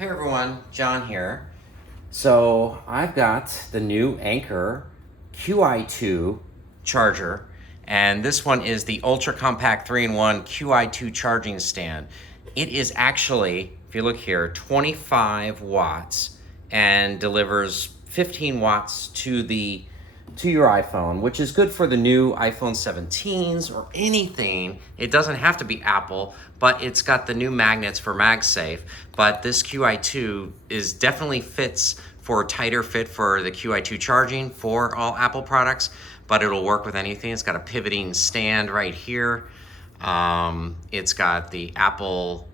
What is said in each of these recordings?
Hey everyone, John here. So I've got the new Anker Qi2 charger, and this one is the Ultra-Compact 3-in-1 Qi2 Charging Stand. It is actually, if you look here, 25 watts and delivers 15 watts to your iPhone, which is good for the new iPhone 17s or anything. It doesn't have to be Apple, but it's got the new magnets for MagSafe. But this Qi2 is definitely fits for a tighter fit for the Qi2 charging for all Apple products, but it'll work with anything. It's got a pivoting stand right here. It's got the Apple,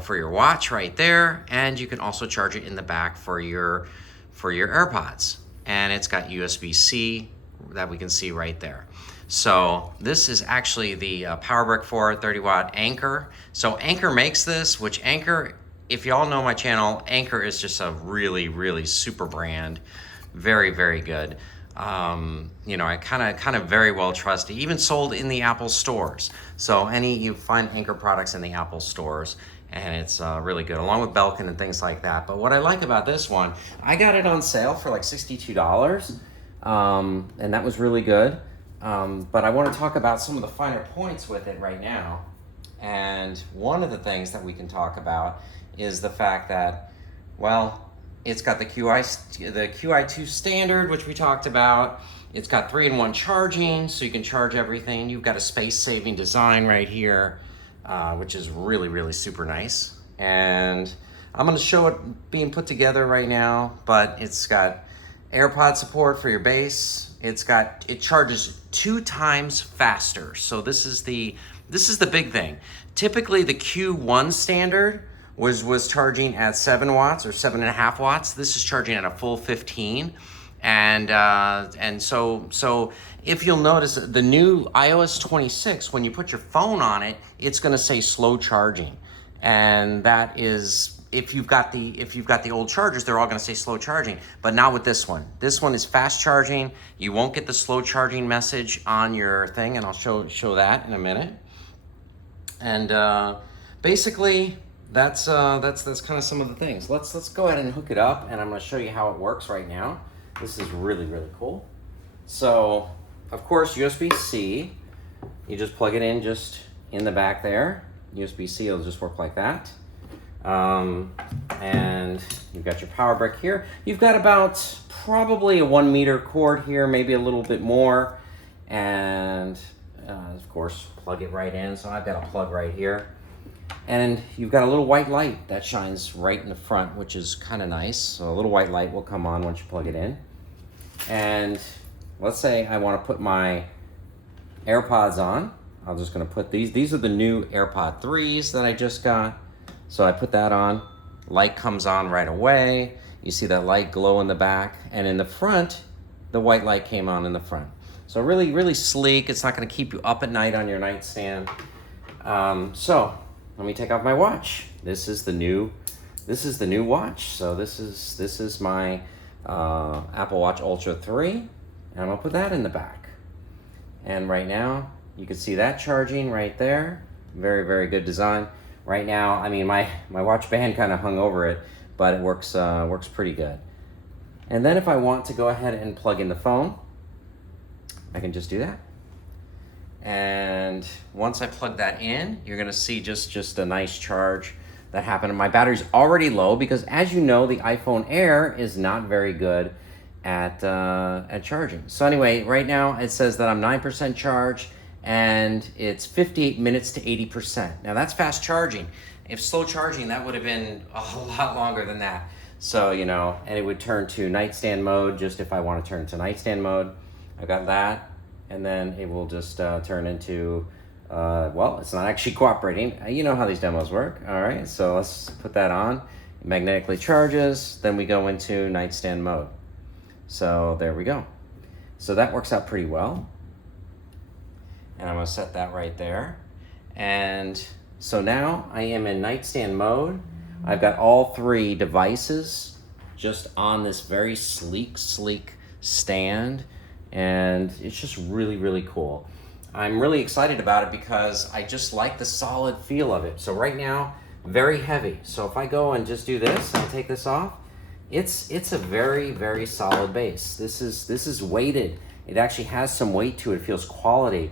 for your watch right there, and you can also charge it in the back for your AirPods. And it's got USB-C that we can see right there. So this is actually the power brick for 30-watt Anker. So Anker makes this, which Anker, if y'all know my channel, Anker is just a really, really super brand. Very, very good. I kind of very well trusted, even sold in the Apple stores. So you find Anker products in the Apple stores, and it's really good, along with Belkin and things like that. But what I like about this one, I got it on sale for like $62, and that was really good. But I want to talk about some of the finer points with it right now. And one of the things that we can talk about is the fact that, well, it's got the Qi2 standard, which we talked about. It's got 3-in-1 charging, so you can charge everything. You've got a space-saving design right here, which is really, really super nice. And I'm gonna show it being put together right now, but it's got AirPod support for your bass. It charges 2 times faster. So this is the big thing. Typically the Q1 standard was charging at 7 watts or 7.5 watts. This is charging at a full 15. And so if you'll notice, the new iOS 26, when you put your phone on it, it's going to say slow charging, and that is if you've got the old chargers, they're all going to say slow charging, but not with this one. This one is fast charging. You won't get the slow charging message on your thing, and I'll show that in a minute. And basically, that's kind of some of the things. Let's go ahead and hook it up, and I'm going to show you how it works right now. This is really, really cool. So, of course, USB-C, you just plug it in just in the back there. USB-C will just work like that. And you've got your power brick here. You've got about probably a 1 meter cord here, maybe a little bit more. And, of course, plug it right in. So I've got a plug right here. And you've got a little white light that shines right in the front, which is kind of nice. So a little white light will come on once you plug it in. And let's say I want to put my AirPods on. I'm just going to put these are the new AirPod 3s that I just got. So I put that on. Light comes on right away. You see that light glow in the back. And in the front, the white light came on in the front. So really, really sleek. It's not going to keep you up at night on your nightstand. So let me take off my watch. This is the new watch. So this is my Apple Watch Ultra 3, and I'm gonna put that in the back. And right now, you can see that charging right there. Very, very good design. Right now, I mean, my watch band kind of hung over it, but it works pretty good. And then if I want to go ahead and plug in the phone, I can just do that. And once I plug that in, you're gonna see just a nice charge that happened. And my battery's already low because, as you know, the iPhone Air is not very good at charging. So anyway, right now it says that I'm 9% charged, and it's 58 minutes to 80%. Now that's fast charging. If slow charging, that would have been a lot longer than that. So, and it would turn to nightstand mode just if I want to turn to nightstand mode. I've got that. And then it will just turn into, well, it's not actually cooperating. You know how these demos work. All right, so let's put that on. It magnetically charges, then we go into nightstand mode. So there we go. So that works out pretty well. And I'm gonna set that right there. And so now I am in nightstand mode. I've got all 3 devices just on this very sleek stand. And it's just really, really cool. I'm really excited about it because I just like the solid feel of it. So right now, very heavy. So if I go and just do this, I'll take this off, it's a very, very solid base. This is weighted. It actually has some weight to it. It feels quality.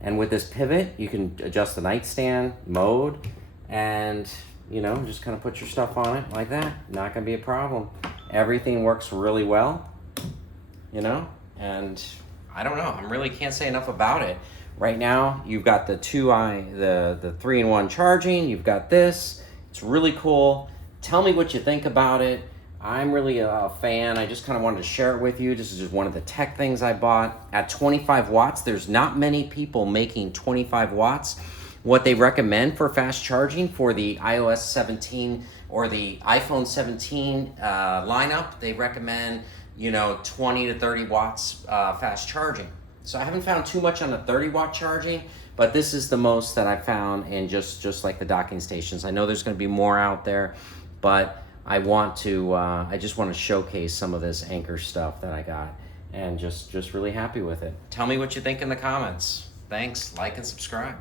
And with this pivot, you can adjust the nightstand mode and, you know, just kind of put your stuff on it like that. Not gonna be a problem. Everything works really well, you know, and I don't know, I really can't say enough about it. Right now, you've got the 3-in-1 charging, you've got this. It's really cool. Tell me what you think about it. I'm really a fan. I just kind of wanted to share it with you. This is just one of the tech things I bought. At 25 watts, there's not many people making 25 watts. What they recommend for fast charging for the iOS 17 or the iPhone 17 lineup, they recommend, you know, 20 to 30 watts fast charging. So I haven't found too much on the 30-watt charging, but this is the most that I found in just like the docking stations. I know there's going to be more out there, but I just want to showcase some of this Anker stuff that I got, and just really happy with it. Tell me what you think in the comments. Thanks, like and subscribe.